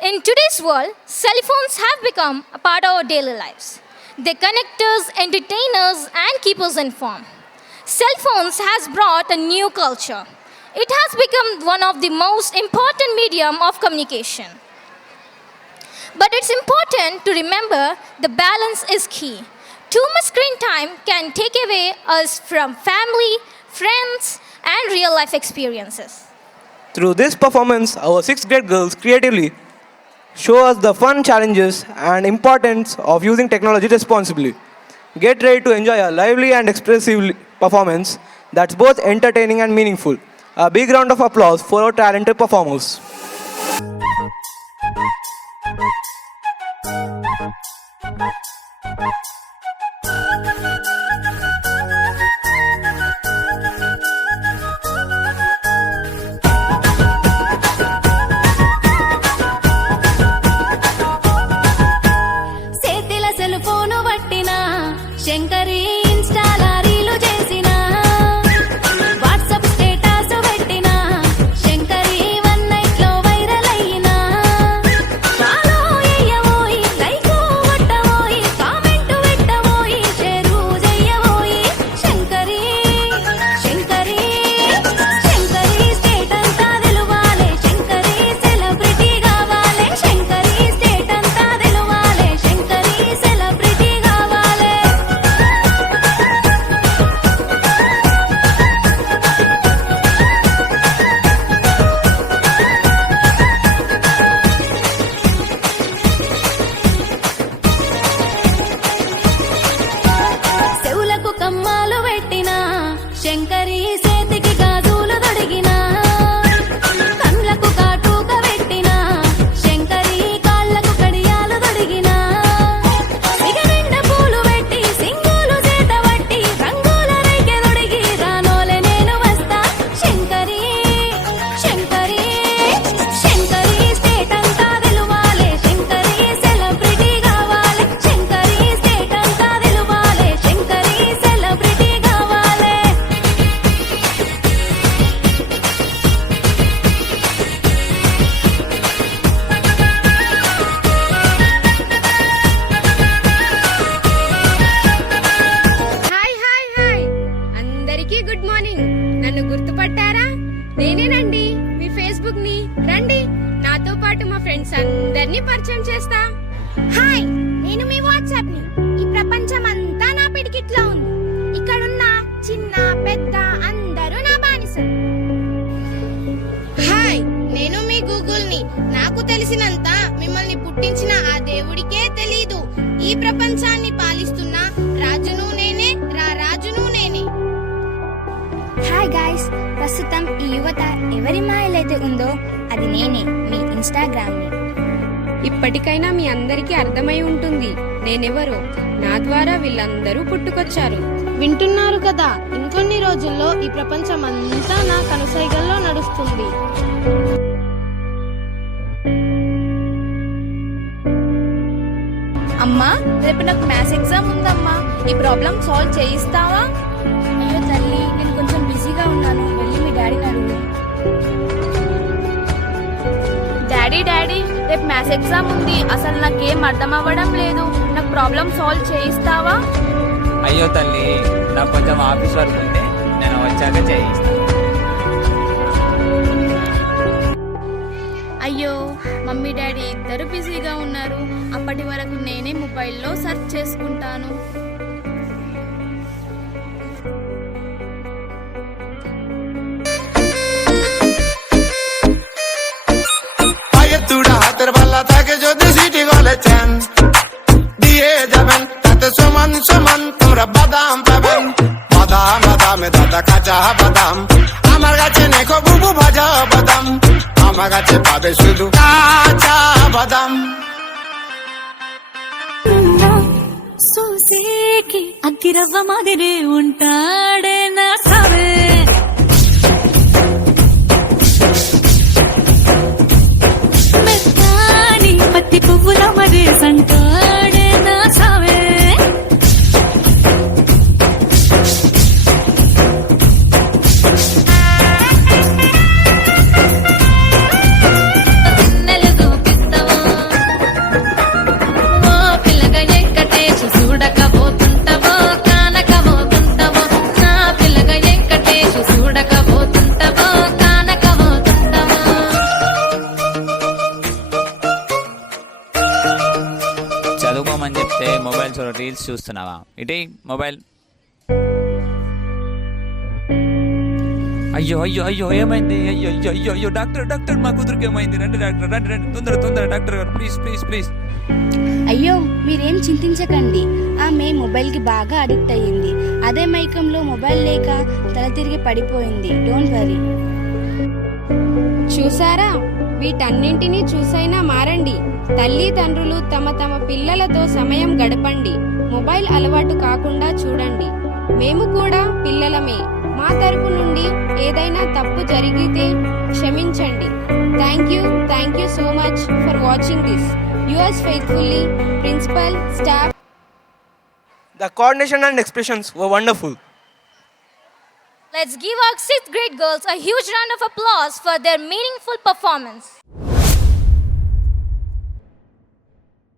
In today's world, cell phones have become a part of our daily lives. They connect us, entertain us, and keep us informed. Cell phones has brought a new culture. It has become one of the most important medium of communication. But it's important to remember the balance is key. Too much screen time can take away us from family, friends, and real life experiences. Through this performance, our sixth grade girls creatively show us the fun challenges and importance of using technology responsibly. Get ready to enjoy a lively and expressive performance that's both entertaining and meaningful. A big round of applause for our talented performers. సేతిల cell phone పట్టినా శంకరి ఇన్స్టాల reel చేసినా WhatsApp status పెట్టినా Shankari one night లో viral అయినా follow అయ్యవోయి like కొట్టవోయి comment పెట్టవోయి షేరు చెయ్యవోయి శంకరి శంకరి శంకరి స్టేట్ అంతా తెలువాలే శంకరి సెలబ్రిటీ కావాలే శంకరి స్టేట్ అంతా తెలువాలే శంకరి సెలబ్రిటీ కావాలే చెవులకు కమ్మాలు పెట్టినా శంకరి చేతికి గాజులు తొడిగినా కళ్ళకు కాటుక పెట్టినా శంకరి కాళ్ళకు కడియాలు తొడిగినా సిగనిండ పూలు పెట్టి సింగులు చేత పట్టి రంగుల రైకె తొడిగి రానోలే నేను వస్తా శంకరి శంకరి శంకరి స్టేట్ అంతా తెలువాలే శంకరి సెలబ్రిటీ కావాలే శంకరి స్టేట్ అంతా తెలువాలే శంకరి సెలబ్రిటీ కావాలే హాయ్ హాయ్ హాయ్ అందరికీ గుడ్ మార్నింగ్. నన్ను గుర్తుపట్టారా? నేనేనండి మీ ఫేస్బుక్ ని. రండి నాతో పాటు మా ఫ్రెండ్స్ అందరినీ పరిచయం చేస్తా. హాయ్, నేను మీ వాట్సాప్ ని. ఈ ప్రపంచం అంతా నా పిడికిట్లో ఉంది. ఇక్కడున్న చిన్న పెద్ద అందరూ నా బానిసలు. హాయ్, నేను మీ గూగుల్ ని. నాకు తెలిసినంత మిమ్మల్ని పుట్టించిన ఆ దేవుడికే తెలీదు. ఈ ప్రపంచాన్ని పాలిస్తున్న రాజును నేనే, రాజును నేనే. హాయ్ గైస్, ప్రస్తుతం ఈ యువత ఎవరి మాయలైతే ఉందో అది నేనే, మీ ఇన్స్టాగ్రామ్ ని. ఇప్పటికైనా మీ అందరికీ అర్థమై ఉంటుంది నేనెవరో. నా ద్వారా వీళ్ళందరూ పుట్టుకొచ్చారు. వింటున్నారు కదా, ఇంకొన్ని రోజుల్లో ఈ ప్రపంచం అంతా నా కనుసైగల్లో నడుస్తుంది. అమ్మా, రేపు నాకు మ్యాథ్స్ ఎగ్జామ్ ఉందమ్మా. ఈ ప్రాబ్లం సాల్వ్ చేయిస్తావా? అయ్యో తల్లి, నేను కొంచెం బిజీగా ఉన్నాను, వెళ్ళి మీ డాడీని అడుగు. డాడీ డాడీ, రేపు మ్యాథ్స్ ఎగ్జామ్ ఉంది. అసలు నాకేం అర్థం అవ్వడం లేదు. నాకు ప్రాబ్లం సాల్వ్ చేయిస్తావా? అయ్యో తల్లి, నాకు కొంచెం ఆఫీస్ వర్క్ ఉంది, నేను వచ్చాక చేయిస్తాను. అయ్యో, మమ్మీ డాడీ ఇద్దరు బిజీగా ఉన్నారు. అప్పటి వరకు నేనే మొబైల్లో సెర్చ్ చేసుకుంటాను. তুড়া হাতের পাল্লা থাকে যদি সিটি বলেছেন দিয়ে যাবেন তাতে সমান সমান তোমরা বাদাম পাবেন। বাদাম বাদামে দাদা কাঁচা বাদাম, আমার কাছে নেখো বুবু ভাজা বাদাম, আমার কাছে পাবে শুধু কাঁচা বাদাম। సూసేకి అగ్గిరవ్వ మాదిరి ఉంటాడే నా సావే. మెత్తాని పత్తి పువ్వుల మరి సంటాడే నా సావే. వెన్నెలు చూపిస్తావా రీల్స్ చూస్తున్నావా? ఇటే మొబైల్. అయ్యో అయ్యో అయ్యో ఏమైంది? అయ్యో అయ్యో అయ్యో అయ్యో డాక్టర్ డాక్టర్ మా కూతురికి ఏమైంది? రండి డాక్టర్, రండి రండి, తొందర తొందర డాక్టర్ గారు, ప్లీజ్ ప్లీజ్ ప్లీజ్. అయ్యో మీరేం చింతించకండి, ఆమె మొబైల్కి బాగా అడిక్ట్ అయ్యింది. అదే మైకంలో మొబైల్ లేక తల తిరిగి పడిపోయింది. Don't worry. చూసారా, వీటన్నింటినీ చూసైనా మారండి. తల్లిదండ్రులు తమ తమ పిల్లలతో సమయం గడపండి. మొబైల్ అలవాటు కాకుండా చూడండి. మేము కూడా పిల్లలమే. మా తరపు నుండి ఏదైనా తప్పు జరిగితే క్షమించండి. Thank you so much for watching this. Yours faithfully, principal, staff. The coordination and expressions were wonderful. Let's give our 6th grade girls a huge round of applause for their meaningful performance.